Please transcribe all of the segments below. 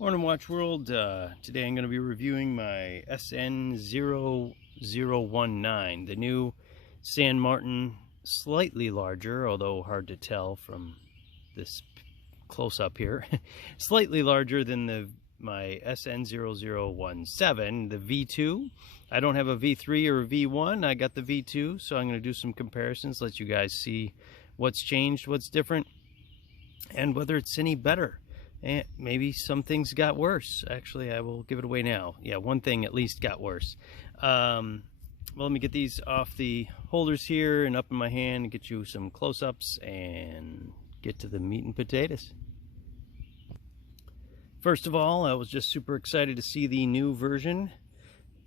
Morning Watch World. Today I'm going to be reviewing my SN0019, the new San Martin, slightly larger, although hard to tell from this close-up here, slightly larger than my SN0017, the V2. I don't have a V3 or a V1, I got the V2, so I'm going to do some comparisons, let you guys see what's changed, what's different, and whether it's any better. And maybe some things got worse. Actually, I will give it away now. Yeah, one thing at least got worse. Well, let me get these off the holders here and up in my hand and get you some close-ups and get to the meat and potatoes. First of all, I was just super excited to see the new version.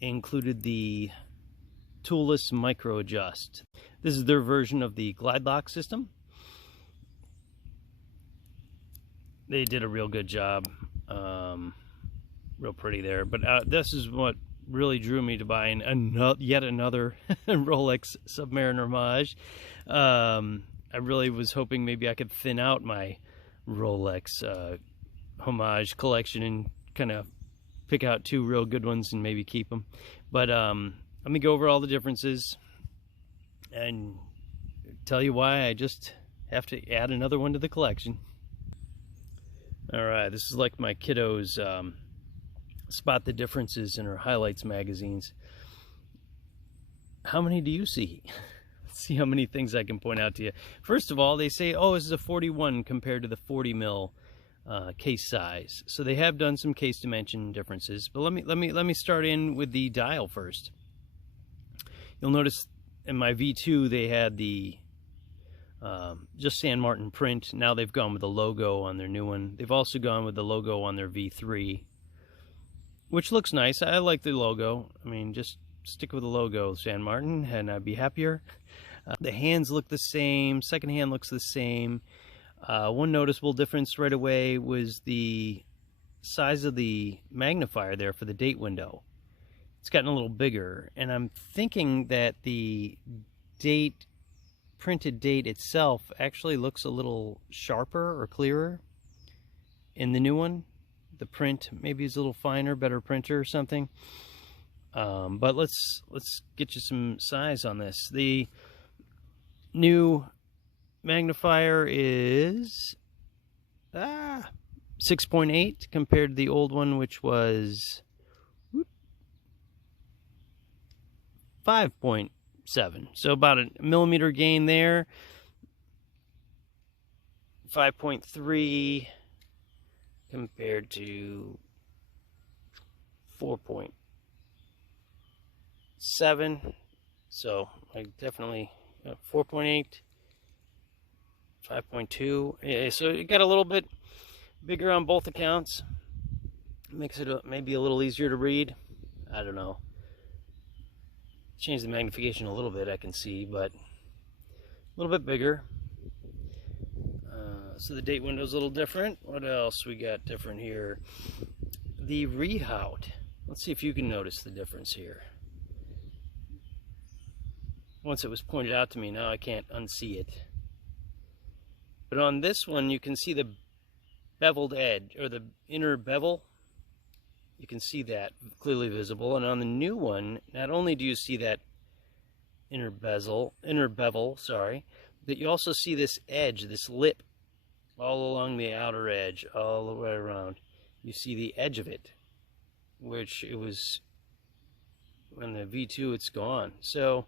Included the toolless micro adjust. This is their version of the glide lock system. They did a real good job, real pretty there. But this is what really drew me to buying yet another Rolex Submariner homage. I really was hoping maybe I could thin out my Rolex homage collection and kind of pick out two real good ones and maybe keep them. But let me go over all the differences and tell you why I just have to add another one to the collection. Alright, this is like my kiddos spot the differences in her highlights magazines. How many do you see? Let's see how many things I can point out to you. First of all, they say, oh, this is a 41 compared to the 40 mil case size. So they have done some case dimension differences. But let me start in with the dial first. You'll notice in my V2 they had the just San Martin print. Now they've gone with the logo on their new one. They've also gone with the logo on their V3, which looks nice. I like the logo. I mean, just stick with the logo, San Martin, and I'd be happier. The hands look the same. Second hand looks the same. One noticeable difference right away was the size of the magnifier there for the date window. It's gotten a little bigger, and I'm thinking that the printed date itself actually looks a little sharper or clearer in the new one. The print maybe is a little finer, better printer or something. But let's get you some size on this. The new magnifier is 6.8 compared to the old one, which was 5.7. So about a millimeter gain there. 5.3 compared to 4.7. So I definitely 4.8, 5.2. Yeah, so it got a little bit bigger on both accounts. Makes it maybe a little easier to read. I don't know. Change the magnification a little bit, I can see, but a little bit bigger. So the date window is a little different. What else we got different here? The rehaut. Let's see if you can notice the difference here. Once it was pointed out to me, now I can't unsee it. But on this one, you can see the beveled edge, or the inner bevel. You can see that clearly visible. And on the new one, not only do you see that inner bevel, but you also see this edge, this lip, all along the outer edge, all the way around. You see the edge of it, which it was, on the V2, it's gone. So,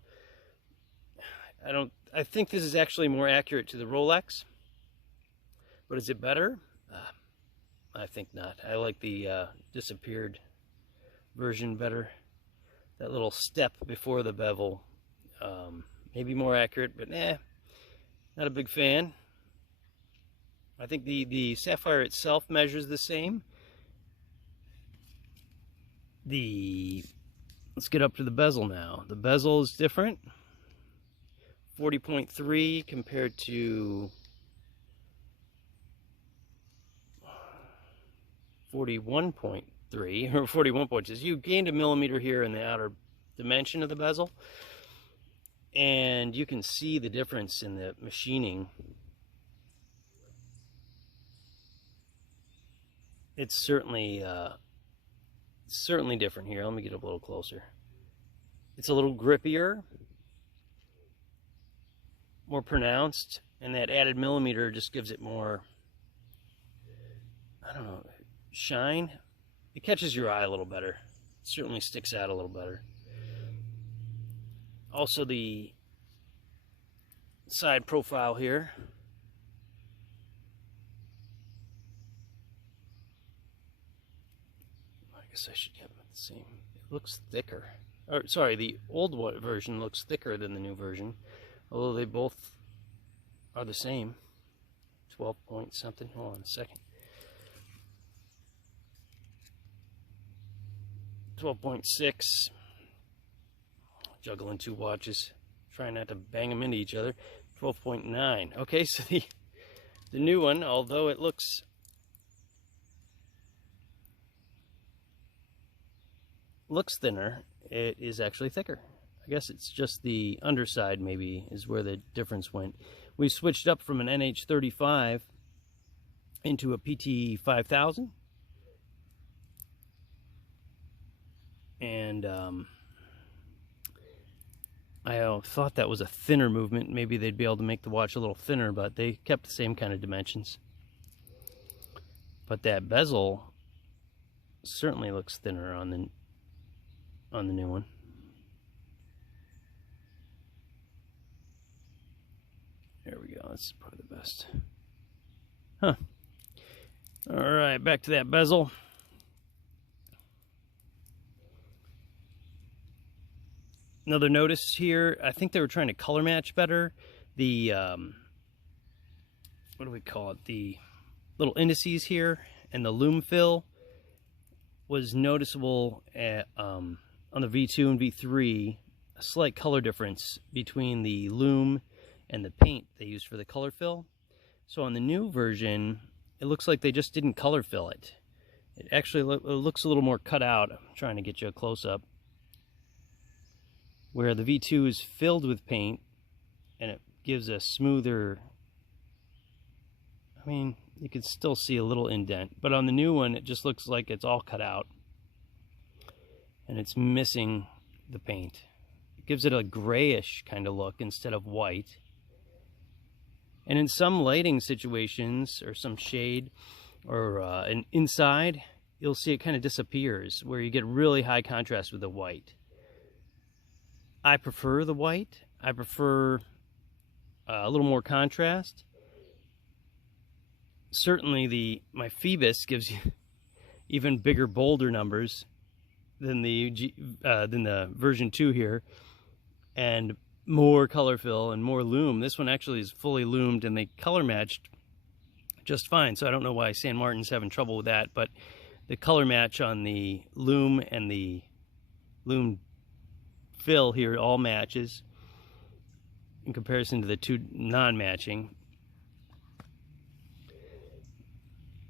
I think this is actually more accurate to the Rolex. But is it better? I think not. I like the disappeared version better. That little step before the bevel. Maybe more accurate, but not a big fan. I think the sapphire itself measures the same. Let's get up to the bezel now. The bezel is different. 40.3 compared to 41.3 or 41.6. You gained a millimeter here in the outer dimension of the bezel, and you can see the difference in the machining it's certainly different here. Let me get up a little closer. It's a little grippier, more pronounced, and that added millimeter just gives it more, I don't know, shine. It catches your eye a little better. It certainly sticks out a little better. Also the side profile here. I guess I should have the same. It looks thicker. Or, sorry, the old version looks thicker than the new version, although they both are the same. 12 point something. Hold on a second. 12.6. Juggling two watches, trying not to bang them into each other. 12.9. Okay, so the new one, although it looks thinner, it is actually thicker. I guess it's just the underside maybe is where the difference went. We switched up from an NH35 into a PT5000. And I thought that was a thinner movement. Maybe they'd be able to make the watch a little thinner, but they kept the same kind of dimensions. But that bezel certainly looks thinner on the new one. There we go. That's probably the best. Huh. All right, back to that bezel. Another notice here, I think they were trying to color match better. The, what do we call it? The little indices here and the Lume Fill was noticeable at, on the V2 and V3, a slight color difference between the Lume and the paint they used for the color fill. So on the new version, it looks like they just didn't color fill it. It actually looks a little more cut out. I'm trying to get you a close-up. Where the V2 is filled with paint and it gives a smoother, I mean, you can still see a little indent, but on the new one it just looks like it's all cut out and it's missing the paint. It gives it a grayish kind of look instead of white. And in some lighting situations or some shade or an inside, you'll see it kind of disappears where you get really high contrast with the white. I prefer the white. I prefer a little more contrast. Certainly my Phoebus gives you even bigger, bolder numbers than the version 2 here, and more color fill and more lume. This one actually is fully lumed and they color matched just fine, so I don't know why San Martin's having trouble with that, but the color match on the lume and the Lume Fill here all matches in comparison to the two non-matching.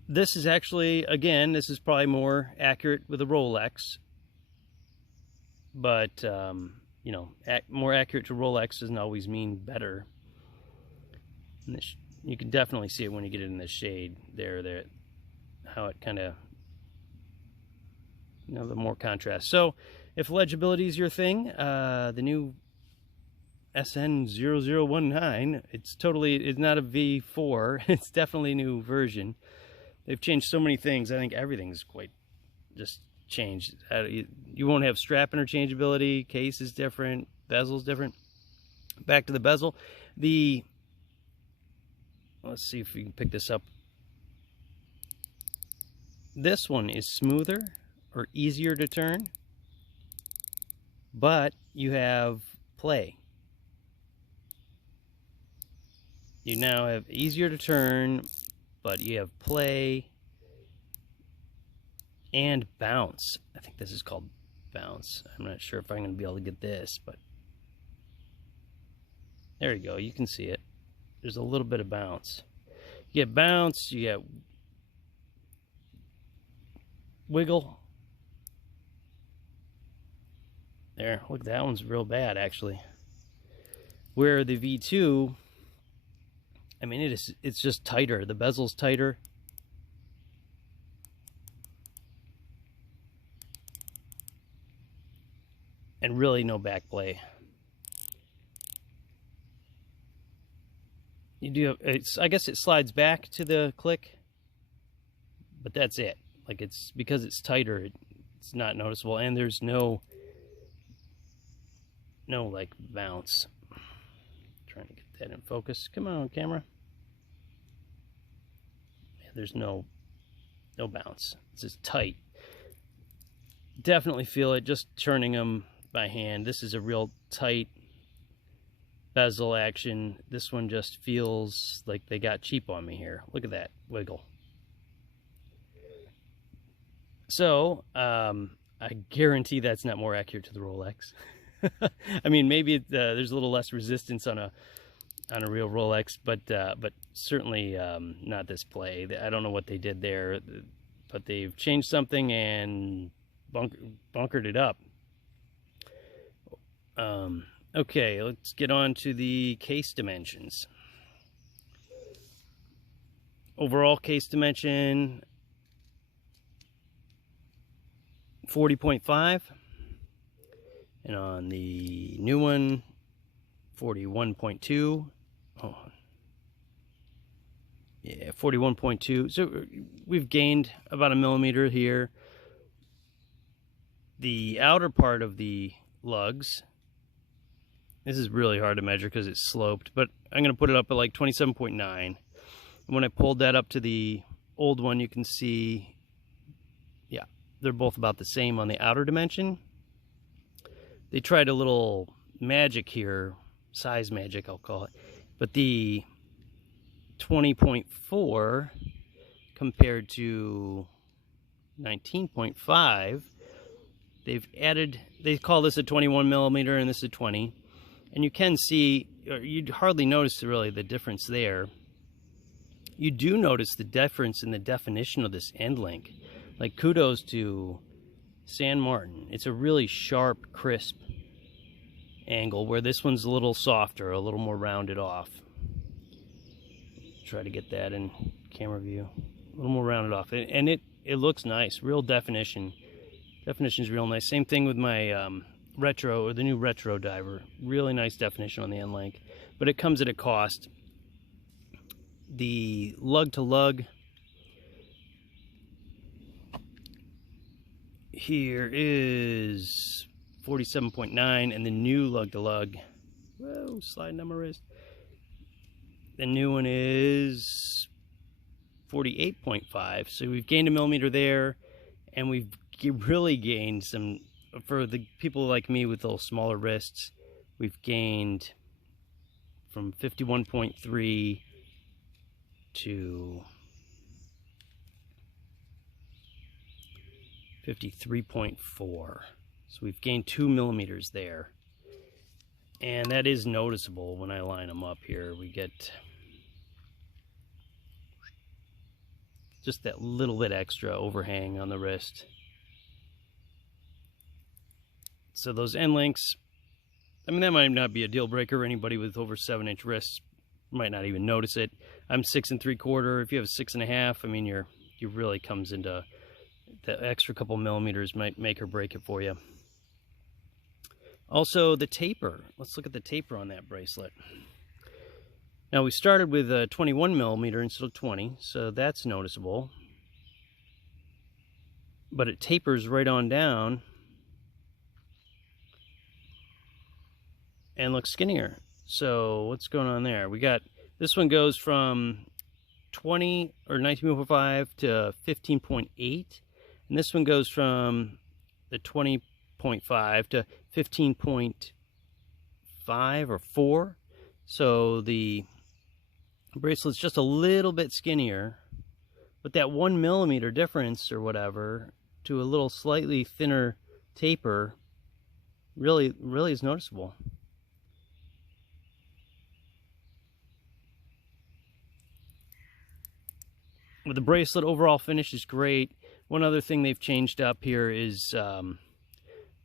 This is actually, again, this is probably more accurate with a Rolex, but you know, more accurate to Rolex doesn't always mean better. And this, you can definitely see it when you get it in the shade there, how it kind of, you know, the more contrast. So if legibility is your thing, the new SN0019, it's not a V4, it's definitely a new version. They've changed so many things. I think everything's quite just changed. You won't have strap interchangeability, case is different, bezel's different. Back to the bezel. Let's see if we can pick this up. This one is smoother or easier to turn, but you have play. You now have easier to turn, but you have play and bounce. I think this is called bounce. I'm not sure if I'm going to be able to get this, but there you go. You can see it. There's a little bit of bounce. You get bounce, you get wiggle. There, look, that one's real bad actually. Where the V2, I mean, it's just tighter. The bezel's tighter. and really no back play. You do have, I guess it slides back to the click, but that's it. Like, it's because it's tighter, it's not noticeable, and there's no like bounce. Trying to get that in focus. Come on, camera. Yeah, there's no bounce. It's just tight. Definitely feel it just turning them by hand. This is a real tight bezel action. This one just feels like they got cheap on me here. Look at that wiggle. So I guarantee that's not more accurate to the Rolex. I mean, maybe there's a little less resistance on a real Rolex, but certainly not this play. I don't know what they did there, but they've changed something and bunkered it up. Okay, let's get on to the case dimensions. Overall case dimension 40.5, and on the new one 41.2. Oh, yeah, 41.2. So we've gained about a millimeter here. The outer part of the lugs, this is really hard to measure because it's sloped, but I'm going to put it up at like 27.9. And when I pulled that up to the old one, you can see, yeah, they're both about the same on the outer dimension. They tried a little magic here, size magic I'll call it, but the 20.4 compared to 19.5, they've added, they call this a 21 millimeter and this is a 20, and you can see, or you'd hardly notice really the difference there. You do notice the difference in the definition of this end link. Like, kudos to San Martin. It's a really sharp, crisp angle, where this one's a little softer, a little more rounded off. Try to get that in camera view. A little more rounded off, and it looks nice. Real definition. Definition's real nice. Same thing with my retro, or the new retro diver. Really nice definition on the end link, but it comes at a cost. The lug to lug here is 47.9, and the new lug to lug, whoa, sliding on my wrist. The new one is 48.5. So we've gained a millimeter there, and we've really gained some, for the people like me with little smaller wrists, we've gained from 51.3 to 53.4. So we've gained 2 millimeters there, and that is noticeable when I line them up here. We get just that little bit extra overhang on the wrist. So those end links, I mean, that might not be a deal breaker. Anybody with over 7-inch wrists might not even notice it. I'm 6 3/4. If you have 6 1/2, I mean, you really comes into the extra couple millimeters might make or break it for you. Also, the taper. Let's look at the taper on that bracelet. Now, we started with a 21 millimeter instead of 20, so that's noticeable. But it tapers right on down and looks skinnier. So what's going on there? We got, this one goes from 20 or 19.5 to 15.8, and this one goes from the 20.5 to 15.5 or 4. So the bracelet's just a little bit skinnier, but that 1 millimeter difference or whatever to a little slightly thinner taper really is noticeable. With the bracelet, overall finish is great. One other thing they've changed up here is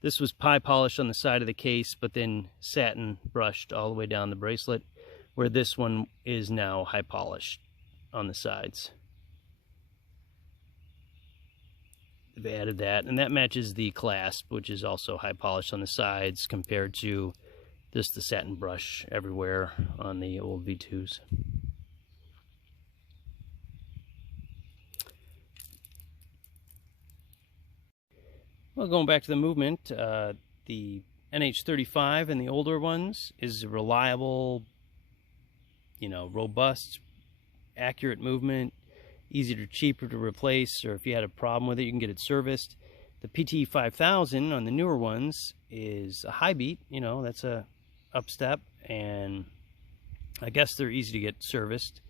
this was pie polished on the side of the case, but then satin brushed all the way down the bracelet, where this one is now high polished on the sides. they've added that, and that matches the Clasp, which is also high polish on the sides compared to just the satin brush everywhere on the old V2s. Well, going back to the movement, the NH35 and the older ones is reliable, you know, robust, accurate movement, easier, cheaper to replace, or if you had a problem with it, you can get it serviced. The PT5000 on the newer ones is a high beat, you know, that's a up step, and I guess they're easy to get serviced,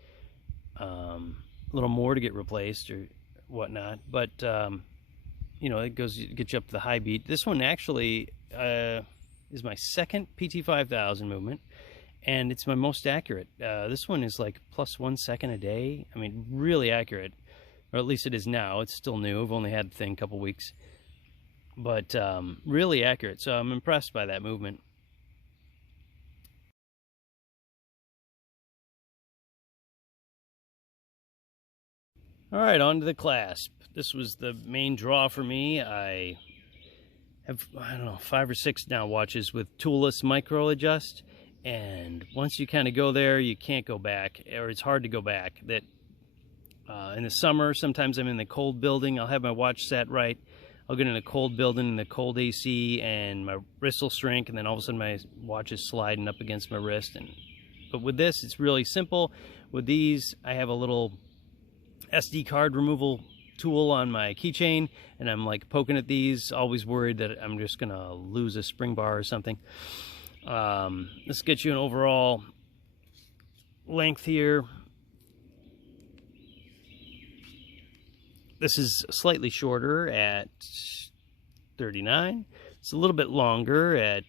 a little more to get replaced or whatnot, but you know, it gets you up to the high beat. This one actually is my second PT5000 movement, and it's my most accurate. This one is like plus 1 second a day. I mean, really accurate, or at least it is now. It's still new. I've only had the thing a couple weeks, but really accurate. So I'm impressed by that movement. All right, on to the Clasp. This was the main draw for me. I have, I don't know, 5 or 6 now watches with toolless micro adjust, and once you kind of go there, you can't go back, or it's hard to go back. That in the summer, sometimes I'm in the cold building, I'll have my watch set right, I'll get in a cold building in the cold AC, and my wrist will shrink, and then all of a sudden my watch is sliding up against my wrist. But with this, it's really simple. With these, I have a little SD card removal tool on my keychain, and I'm like poking at these, always worried that I'm just gonna lose a spring bar or something. Let's get you an overall length here. This is slightly shorter at 39. It's a little bit longer at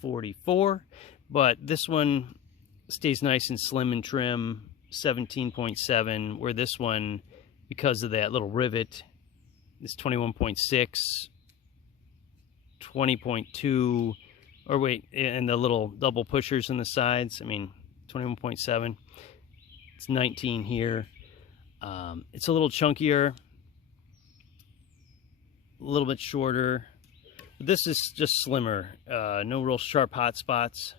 44, but this one stays nice and slim and trim, 17.7, where this one, because of that little rivet, is 21.6, 20.2, or wait, and the little double pushers on the sides, I mean, 21.7. It's 19 here. It's a little chunkier, a little bit shorter. This is just slimmer, no real sharp hot spots.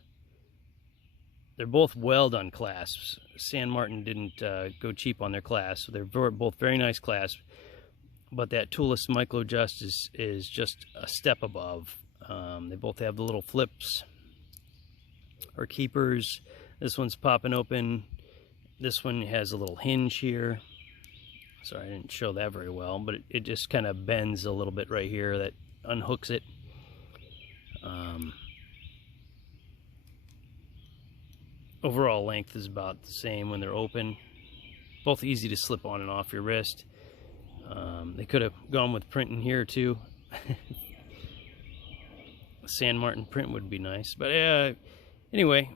They're both well done clasps. San Martin didn't go cheap on their clasps, so they're both very nice clasps. But that toolless micro adjust is just a step above. They both have the little flips or keepers. This one's popping open. This one has a little hinge here. Sorry, I didn't show that very well, but it just kind of bends a little bit right here that unhooks it. Overall length is about the same when they're open. Both easy to slip on and off your wrist. They could have gone with print in here too. San Martin print would be nice. But anyway,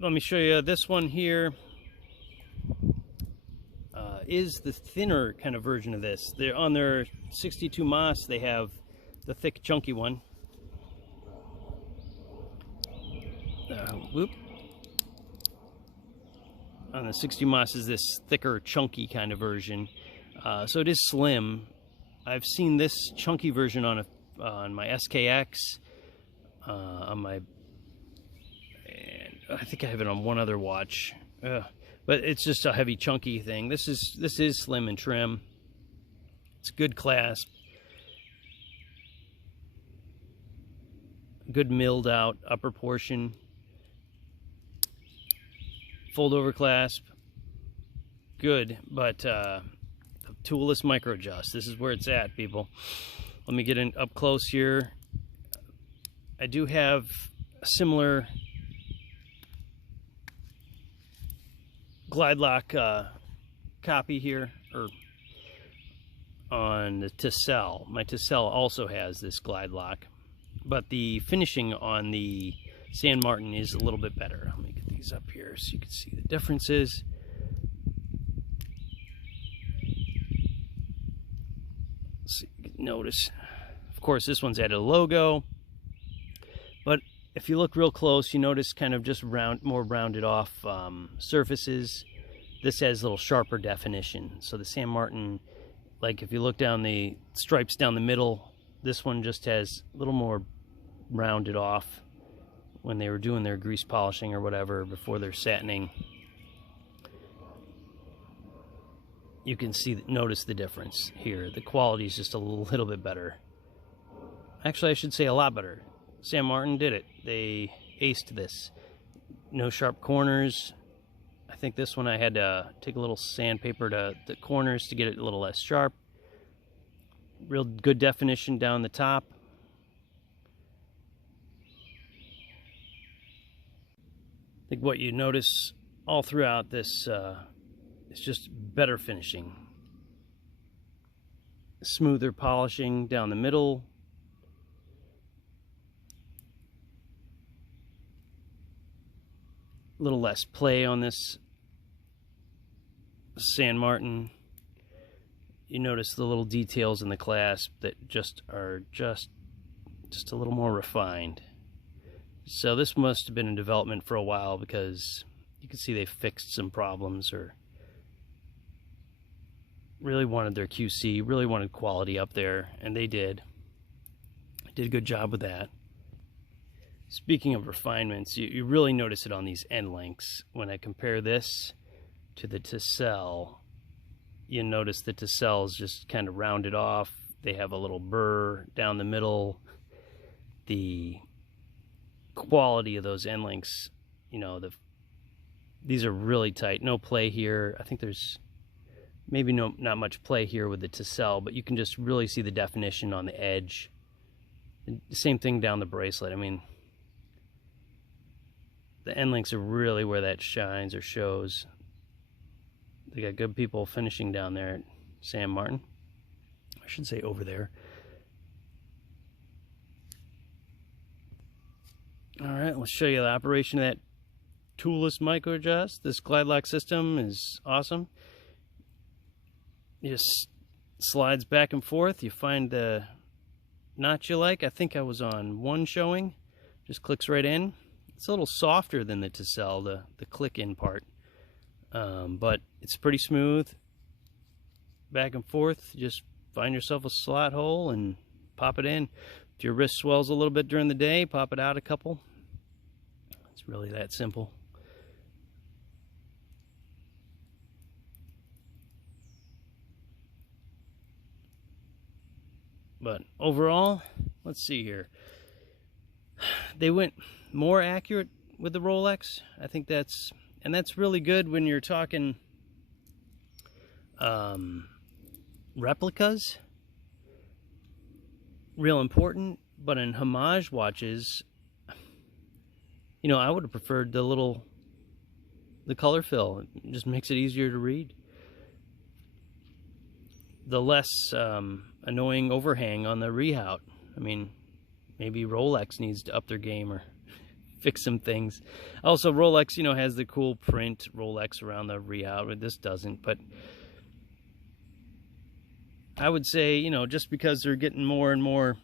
let me show you this one here. Is the thinner kind of version of this. They're on their 62 Mas, they have the thick chunky one. Whoop. On the 60 Mas is this thicker, chunky kind of version. So it is slim. I've seen this chunky version on my SKX, on my, and I think I have it on one other watch. But it's just a heavy, chunky thing. This is slim and trim. It's good clasp. Good milled out upper portion. Fold over clasp. Good, but toolless micro adjust. This is where it's at, people. Let me get in up close here. I do have a similar glide lock copy here, or on the Tissel. My Tissel also has this glide lock, but the finishing on the San Martin is a little bit better. Let me get these up here so you can see the differences. So you can notice, of course, this one's added a logo, but if you look real close, you notice kind of just more rounded off surfaces. This has a little sharper definition. So the San Martin Like if you look down the stripes down the middle, this one just has a little more rounded off when they were doing their grease polishing or whatever before they're satining. You can notice the difference here. The quality is just a little bit better. Actually, I should say a lot better. San Martin did it. They aced this. No sharp corners. I think this one I had to take a little sandpaper to the corners to get it a little less sharp. Real good definition down the top. I think what you notice all throughout this is just better finishing. Smoother polishing down the middle. A little less play on this San Martin. You notice the little details in the clasp that are just a little more refined. So this must have been in development for a while, because you can see they fixed some problems or really wanted their QC, really wanted quality up there, and they did. Did a good job with that. Speaking of refinements, you really notice it on these end lengths. When I compare this to the Tissel, you notice the Tissel is just kind of rounded off. They have a little burr down the middle. The quality of those end links, you know, these are really tight. No play here. I think there's maybe not much play here with the Tissel, but you can just really see the definition on the edge. The same thing down the bracelet. I mean, the end links are really where that shines or shows. They got good people finishing down there at San Martin. I should say over there. Alright, let's show you the operation of that toolless micro adjust. This glide lock system is awesome. It just slides back and forth. You find the notch you like. I think I was on one showing. Just clicks right in. It's a little softer than the Tissel, the click in part. But it's pretty smooth. Back and forth. You just find yourself a slot hole and pop it in. If your wrist swells a little bit during the day, pop it out a couple. It's really that simple. But overall, let's see here. They went more accurate with the Rolex. I think that's really good when you're talking replicas. Real important. But in homage watches, you know, I would have preferred the color fill. It just makes it easier to read. The less annoying overhang on the rehout. I mean, maybe Rolex needs to up their game or fix some things. Also, Rolex, you know, has the cool print Rolex around the rehout, but this doesn't. But I would say, you know, just because they're getting more and more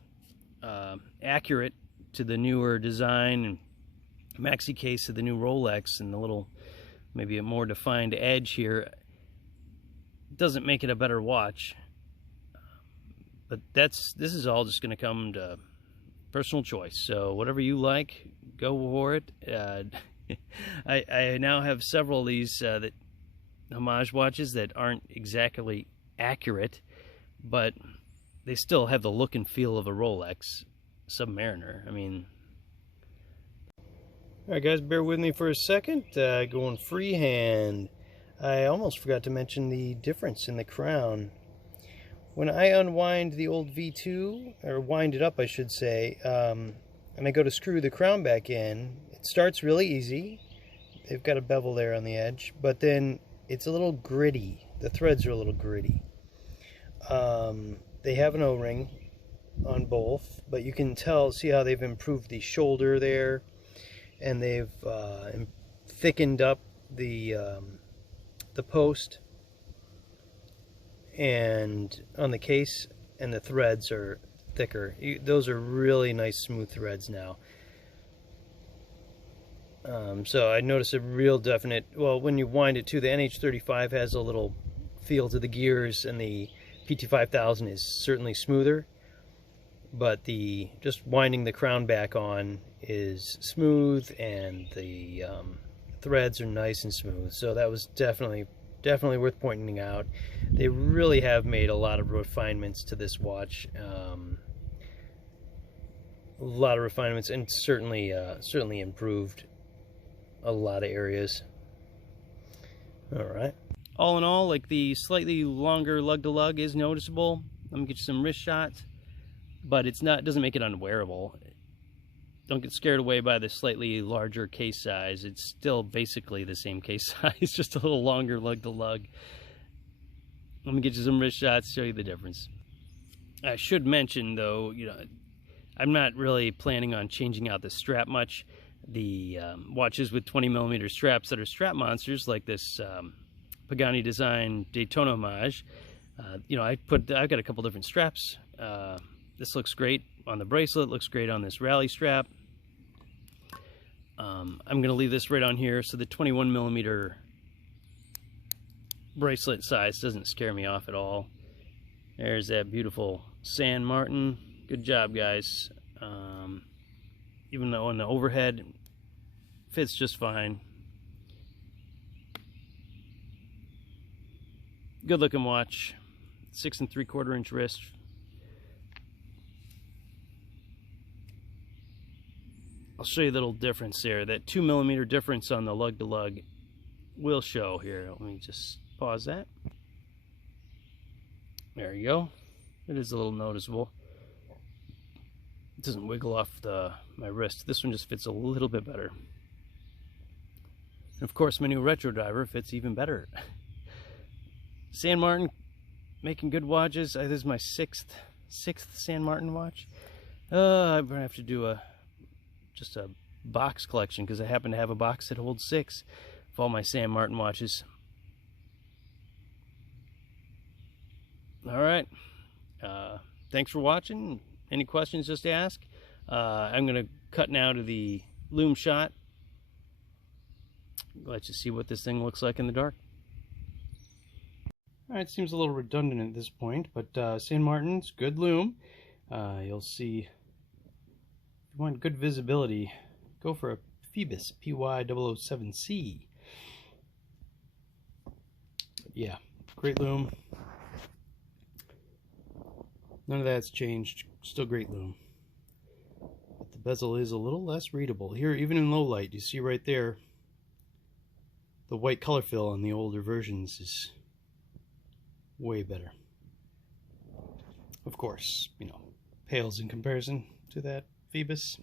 accurate to the newer design and maxi case of the new Rolex and the little, maybe a more defined edge here, doesn't make it a better watch. But this is all just going to come to personal choice. So whatever you like, go for it. I now have several of these homage watches that aren't exactly accurate, but they still have the look and feel of a Rolex Submariner. I mean, all right, guys, bear with me for a second. Going freehand. I almost forgot to mention the difference in the crown. When I unwind the old V2, or wind it up I should say, and I go to screw the crown back in, it starts really easy. They've got a bevel there on the edge, but then it's a little gritty. The threads are a little gritty. They have an O-ring on both, but you can see how they've improved the shoulder there, and they've thickened up the post and on the case, and the threads are thicker. Those are really nice smooth threads now. So I notice a real definite, well, when you wind it too, the NH35 has a little feel to the gears, and the PT5000 is certainly smoother, but just winding the crown back on is smooth, and the threads are nice and smooth. So that was definitely worth pointing out. They really have made a lot of refinements to this watch. A lot of refinements, and certainly improved a lot of areas. All right. All in all, like, the slightly longer lug to lug is noticeable. Let me get you some wrist shots, but it doesn't make it unwearable. Don't get scared away by the slightly larger case size. It's still basically the same case size, just a little longer lug to lug. Let me get you some wrist shots, show you the difference. I should mention, though, I'm not really planning on changing out the strap much. The watches with 20mm straps that are strap monsters, like this Pagani design Daytona homage, I've got a couple different straps. This looks great on the bracelet, looks great on this rally strap. I'm going to leave this right on here so the 21mm bracelet size doesn't scare me off at all. There's that beautiful San Martin. Good job, guys. Even though on the overhead fits just fine. Good looking watch. 6 3/4 inch wrist. I'll show you the little difference there. That 2mm difference on the lug to lug will show here. Let me just pause that. There you go. It is a little noticeable. It doesn't wiggle off my wrist. This one just fits a little bit better. And of course, my new retro driver fits even better. San Martin making good watches. This is my sixth San Martin watch. I'm gonna have to do just a box collection, because I happen to have a box that holds 6 of all my San Martin watches. All right. Thanks for watching. Any questions, just ask. I'm going to cut now to the Lume shot. Let you see what this thing looks like in the dark. All right, seems a little redundant at this point, but San Martin's good Lume. You'll see, if you want good visibility, go for a Phoebus PY007C. Yeah, great Lume. None of that's changed. Still great Lume. But the bezel is a little less readable. Here, even in low light, you see right there, the white color fill on the older versions is way better. Of course, pales in comparison to that Phoebus.